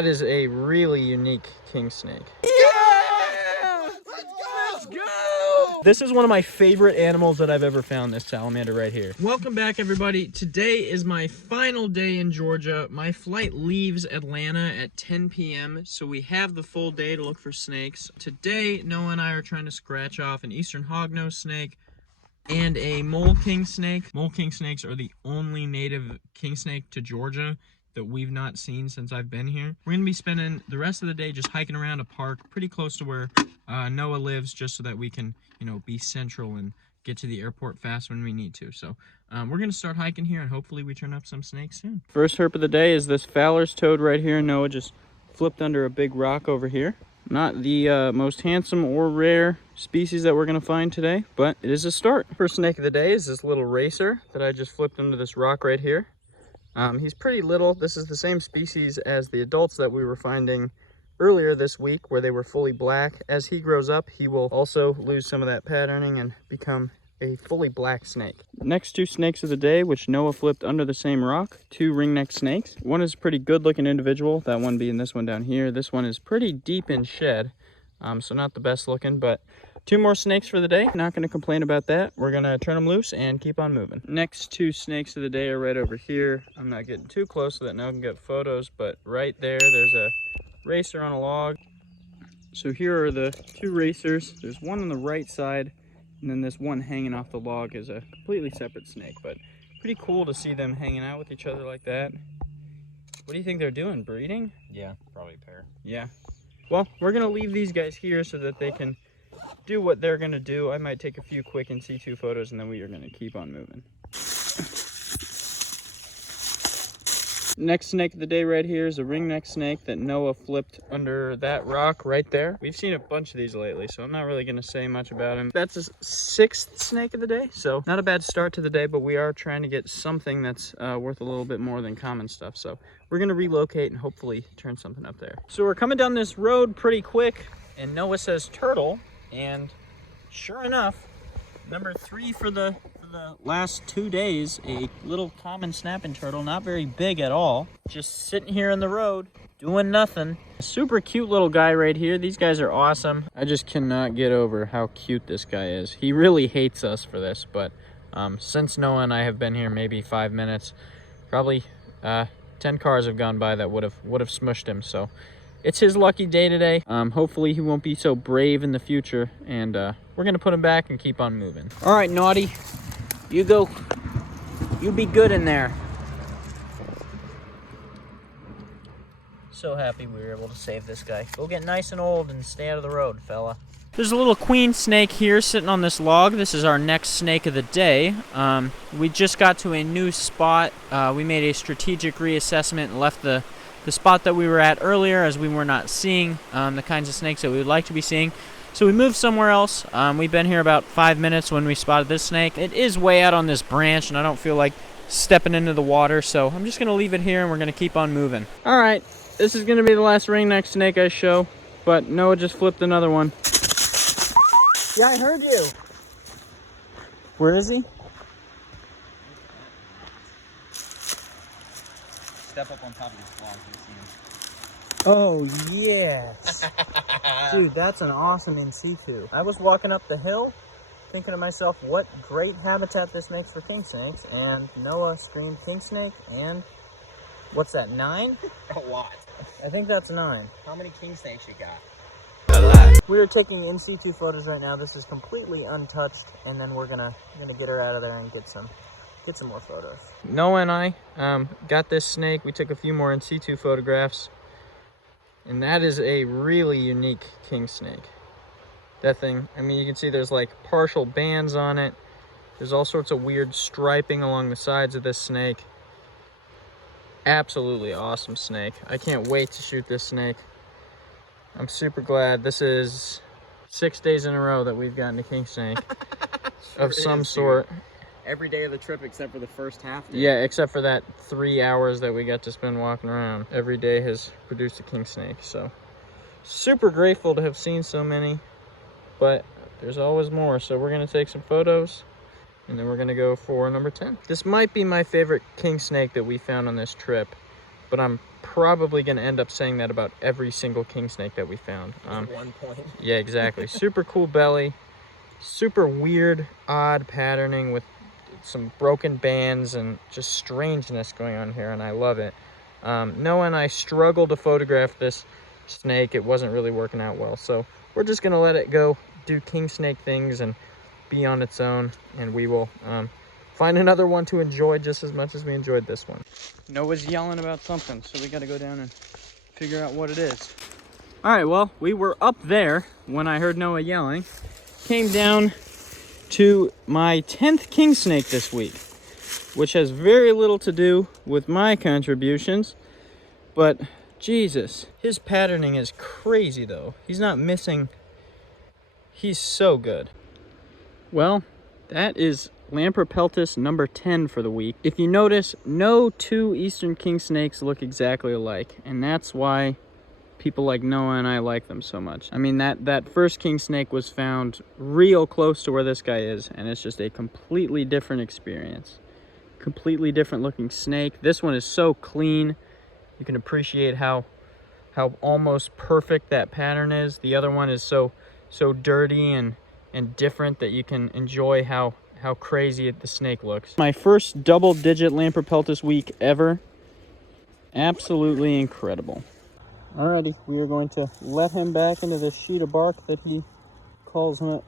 that is a really unique king snake. Let's go! This is one of my favorite animals that I've ever found, this salamander right here. Welcome back, everybody. Today is my final day in Georgia. My flight leaves Atlanta at 10 p.m., so we have the full day to look for snakes. Today, Noah and I are trying to scratch off an Eastern hognose snake and a mole king snake. Mole king snakes are the only native king snake to Georgia that we've not seen since I've been here. We're gonna be spending the rest of the day just hiking around a park pretty close to where Noah lives, just so that we can, you know, be central and get to the airport fast when we need to. So we're gonna start hiking here and hopefully we turn up some snakes soon. First herp of the day is this Fowler's toad right here. Noah just flipped under a big rock over here. Not the most handsome or rare species that we're gonna find today, but it is a start. First snake of the day is this little racer that I just flipped under this rock right here. He's pretty little. This is the same species as the adults that we were finding earlier this week, where they were fully black. As he grows up, he will also lose some of that patterning and become a fully black snake. Next two snakes of the day, which Noah flipped under the same rock, two ringneck snakes. One is a pretty good looking individual, that one being this one down here. This one is pretty deep in shed, so not the best looking, but two more snakes for the day. Not going to complain about that. We're going to turn them loose and keep on moving. Next two snakes of the day are right over here. I'm not getting too close so that Noah can get photos, but right there's a racer on a log. So here are the two racers. There's one on the right side, and then this one hanging off the log is a completely separate snake, but pretty cool to see them hanging out with each other like that. What do you think they're doing? Breeding? Yeah, probably a pair. Yeah. Well, we're going to leave these guys here so that they can do what they're going to do. I might take a few quick in situ photos, and then we are going to keep on moving. Next snake of the day right here is a ringneck snake that Noah flipped under that rock right there. We've seen a bunch of these lately, so I'm not really going to say much about him. That's his sixth snake of the day, so not a bad start to the day, but we are trying to get something that's worth a little bit more than common stuff. So we're going to relocate and hopefully turn something up there. So we're coming down this road pretty quick, and Noah says turtle, and sure enough, number 3 for the last 2 days, a little common snapping turtle, not very big at all, just sitting here in the road doing nothing. A super cute little guy right here. These guys are awesome. I just cannot get over how cute this guy is. He really hates us for this, but since Noah and I have been here maybe 5 minutes, probably 10 cars have gone by that would have smushed him. So it's his lucky day today. Hopefully he won't be so brave in the future, and we're gonna put him back and keep on moving. All right, Naughty, you go. You be good in there. So happy we were able to save this guy. Go get nice and old and stay out of the road, fella. There's a little queen snake here sitting on this log. This is our next snake of the day. We just got to a new spot. We made a strategic reassessment and left the spot that we were at earlier, as we were not seeing the kinds of snakes that we would like to be seeing. So we moved somewhere else. We've been here about 5 minutes when we spotted this snake. It is way out on this branch, and I don't feel like stepping into the water, so I'm just going to leave it here, and we're going to keep on moving. All right, this is going to be the last ringneck snake I show, but Noah just flipped another one. Yeah, I heard you. Where is he? Step up on top of this log and see him. Oh, yes. Dude, that's an awesome in situ. I was walking up the hill thinking to myself, what great habitat this makes for king snakes, and Noah screamed king snake, and what's that, 9? A lot. I think that's 9. How many king snakes you got? A lot. We are taking in situ photos right now. This is completely untouched, and then we're gonna get her out of there and get some more photos. Noah and I got this snake. We took a few more in situ photographs, and that is a really unique king snake. That thing, I mean, you can see there's like partial bands on it. There's all sorts of weird striping along the sides of this snake. Absolutely awesome snake. I can't wait to shoot this snake. I'm super glad. This is 6 days in a row that we've gotten a king snake of some sort. Every day of the trip except for the first half day. Yeah, except for that 3 hours that we got to spend walking around. Every day has produced a king snake, so super grateful to have seen so many, but there's always more. So we're gonna take some photos, and then we're gonna go for number 10. This might be my favorite king snake that we found on this trip. but I'm probably going to end up saying that about every single king snake that we found. At one point. Yeah, exactly. Super cool belly, super weird, odd patterning with some broken bands and just strangeness going on here, and I love it. Noah and I struggled to photograph this snake. It wasn't really working out well, so we're just going to let it go, do king snake things, and be on its own, and we will find another one to enjoy just as much as we enjoyed this one. Noah's yelling about something, so we got to go down and figure out what it is. All right, well, we were up there when I heard Noah yelling. Came down to my 10th king snake this week, which has very little to do with my contributions, but Jesus, his patterning is crazy though. He's not missing. He's so good. Well, that is Lamprepeltis number 10 for the week. If you notice, no two Eastern Kingsnakes look exactly alike, and that's why people like Noah and I like them so much. I mean, that first king snake was found real close to where this guy is, and it's just a completely different experience. Completely different looking snake. This one is so clean. You can appreciate how almost perfect that pattern is. The other one is so dirty and different that you can enjoy how crazy the snake looks. My first double-digit Lamprepeltis week ever. Absolutely incredible. Alrighty, we are going to let him back into this sheet of bark that he calls him.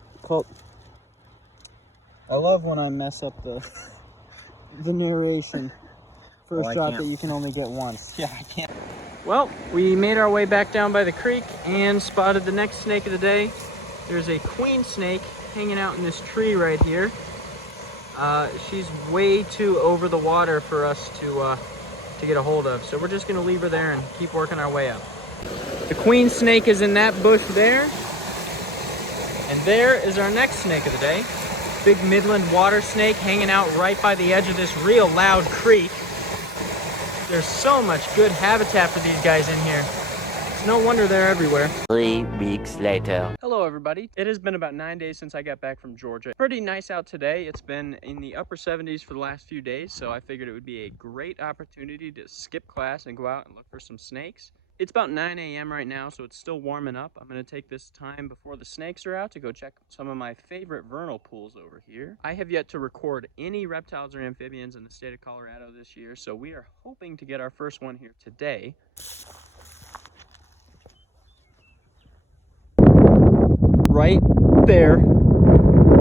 I love when I mess up the narration for a shot that you can only get once. Yeah, I can't. Well, we made our way back down by the creek and spotted the next snake of the day. There's a queen snake hanging out in this tree right here. She's way too over the water for us to get a hold of, so we're just gonna leave her there and keep working our way up. The queen snake is in that bush there, and there is our next snake of the day. Big Midland water snake hanging out right by the edge of this real loud creek. There's so much good habitat for these guys in here. It's no wonder they're everywhere. 3 weeks later. Hello everybody. It has been about 9 days since I got back from Georgia. Pretty nice out today. It's been in the upper 70s for the last few days, so I figured it would be a great opportunity to skip class and go out and look for some snakes. It's about 9 a.m. right now, so it's still warming up. I'm going to take this time before the snakes are out to go check some of my favorite vernal pools over here. I have yet to record any reptiles or amphibians in the state of Colorado this year, so we are hoping to get our first one here today. Right there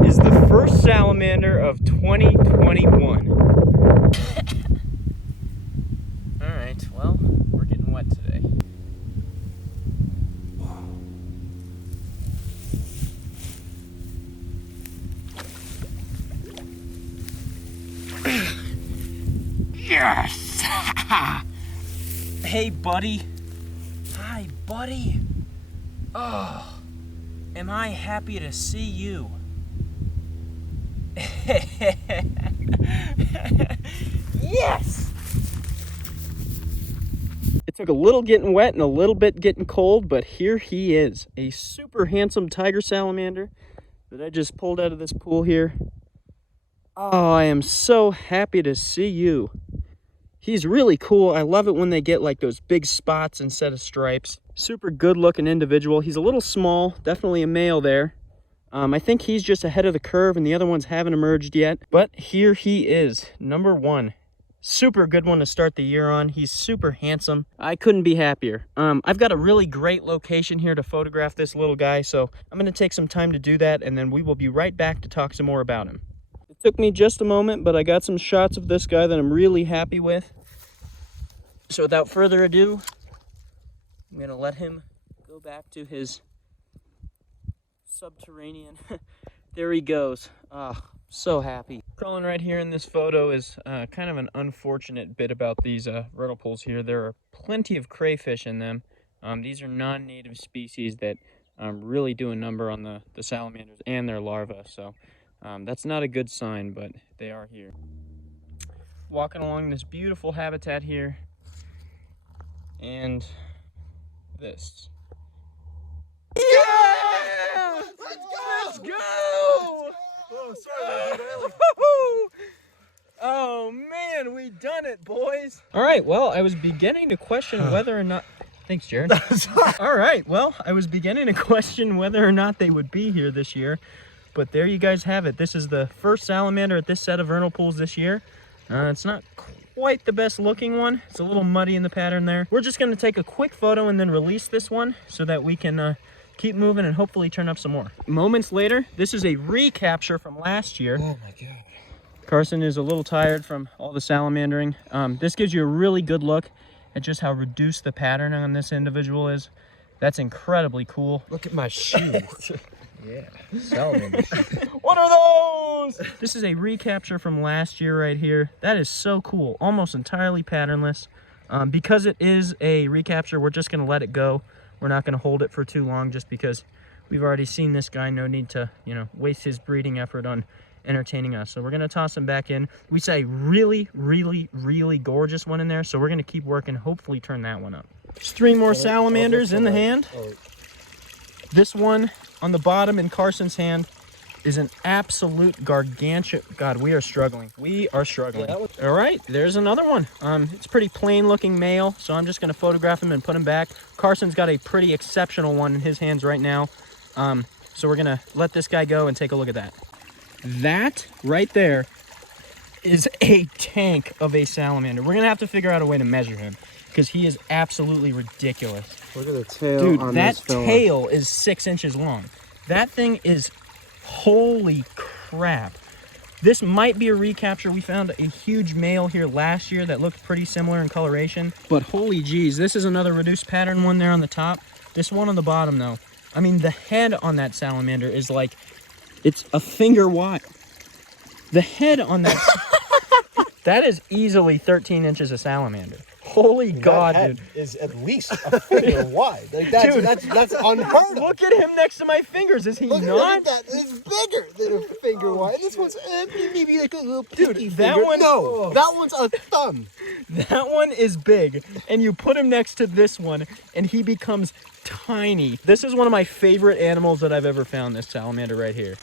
is the first salamander of 2021. All right, well, we're getting wet today. Yes! Hey, buddy. Hi, buddy. Oh, am I happy to see you? Yes! It took a little getting wet and a little bit getting cold, but here he is. A super handsome tiger salamander that I just pulled out of this pool here. Oh, I am so happy to see you. He's really cool. I love it when they get like those big spots instead of stripes. Super good looking individual. He's a little small, definitely a male there. I think he's just ahead of the curve and the other ones haven't emerged yet. But here he is, number 1. Super good one to start the year on. He's super handsome. I couldn't be happier. I've got a really great location here to photograph this little guy, so I'm gonna take some time to do that, and then we will be right back to talk some more about him. It took me just a moment, but I got some shots of this guy that I'm really happy with. So without further ado, I'm gonna let him go back to his subterranean. There he goes. Ah, so happy. Crawling right here in this photo is kind of an unfortunate bit about these vernal pools here. There are plenty of crayfish in them. These are non-native species that really do a number on the salamanders and their larvae. So that's not a good sign, but they are here. Walking along this beautiful habitat here, and this. Yeah! Let's go! Oh, sorry, oh man, we done it, boys. boys. All right, well, I was beginning to question whether or not... Thanks, Jared. All right, well, I was beginning to question whether or not they would be here this year, but there you guys have it. This is the first salamander at this set of vernal pools this year. It's not quite the best looking one. It's a little muddy in the pattern there. We're just gonna take a quick photo and then release this one so that we can keep moving and hopefully turn up some more. Moments later, this is a recapture from last year. Oh my God. Carson is a little tired from all the salamandering. This gives you a really good look at just how reduced the pattern on this individual is. That's incredibly cool. Look at my shoe. Yeah, salamander shoe. What are those? This is a recapture from last year right here. That is so cool, almost entirely patternless. Because it is a recapture, we're just gonna let it go. We're not gonna hold it for too long just because we've already seen this guy. No need to, waste his breeding effort on entertaining us. So we're gonna toss him back in. We say really, really, really gorgeous one in there. So we're gonna keep working, hopefully turn that one up. There's 3 more salamanders in the hand. This one on the bottom in Carson's hand is an absolute gargantuan. God, we are struggling. We are struggling. All right, there's another one. It's pretty plain looking male, so I'm just gonna photograph him and put him back. Carson's got a pretty exceptional one in his hands right now. So we're gonna let this guy go and take a look at that. That right there is a tank of a salamander. We're gonna have to figure out a way to measure him because he is absolutely ridiculous. Look at the tail. Dude, on that this fella. tail is 6 inches long. That thing is, holy crap. This might be a recapture. We found a huge male here last year that looked pretty similar in coloration, but holy geez, this is another reduced pattern one there on the top. This one on the bottom though, I mean, the head on that salamander is like, it's a finger wide. The head on that, that is easily 13 inches of salamander. Holy God, that dude. is at least a finger wide. Like that's unheard of. Look at him next to my fingers. Is he Look not? at that. It's bigger than a finger wide. This one's maybe like a little pinky that finger. one- No, that one's a thumb. That one is big, and you put him next to this one, and he becomes tiny. This is one of my favorite animals that I've ever found, this salamander right here.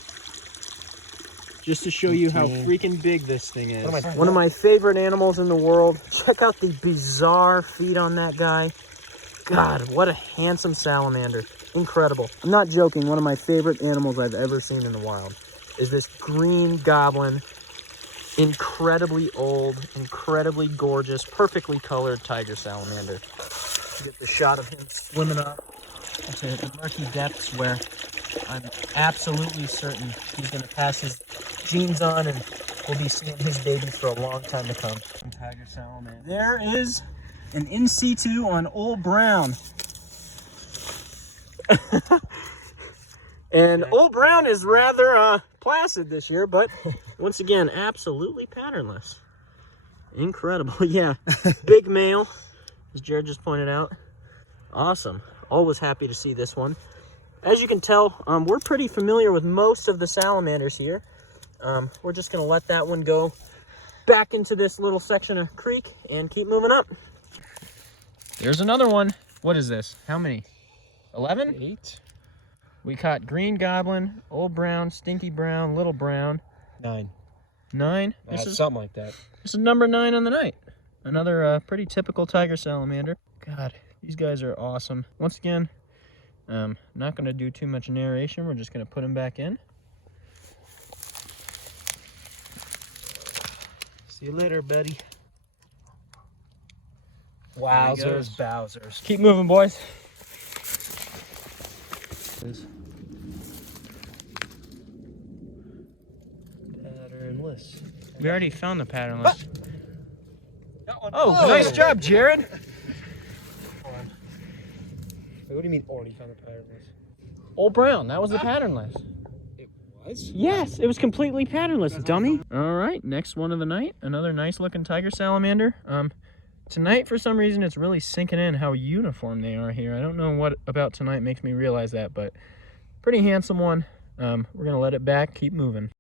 Just to show you how freaking big this thing is. One of my favorite animals in the world. Check out the bizarre feet on that guy. God, what a handsome salamander. Incredible. I'm not joking. One of my favorite animals I've ever seen in the wild is this green goblin, incredibly old, incredibly gorgeous, perfectly colored tiger salamander. Get the shot of him swimming up into the murky depths where I'm absolutely certain he's going to pass his genes on and we'll be seeing his babies for a long time to come. Tiger salamander. There is an in situ on Old Brown. And Old Brown is rather placid this year, but once again, absolutely patternless. Incredible. Yeah, big male, as Jared just pointed out. Awesome. Always happy to see this one. As you can tell, we're pretty familiar with most of the salamanders here. We're just going to let that one go back into this little section of creek and keep moving up. There's another one. What is this? How many? 11? 8. We caught green goblin, old brown, stinky brown, little brown. 9. 9? This is something like that. This is number 9 on the night. Another pretty typical tiger salamander. God, these guys are awesome. Once again, not going to do too much narration. We're just going to put him back in. See you later, buddy. Wowzers, Bowsers. Keep moving, boys. Patternless. We already found the patternless. That one. Oh, nice job, Jared. Wait, what do you mean already found the patternless? Old brown. That was the patternless. It was? Yes, it was completely patternless, dummy. All right, next one of the night. Another nice looking tiger salamander. Tonight, for some reason, it's really sinking in how uniform they are here. I don't know what about tonight makes me realize that, but pretty handsome one. We're gonna let it back, keep moving.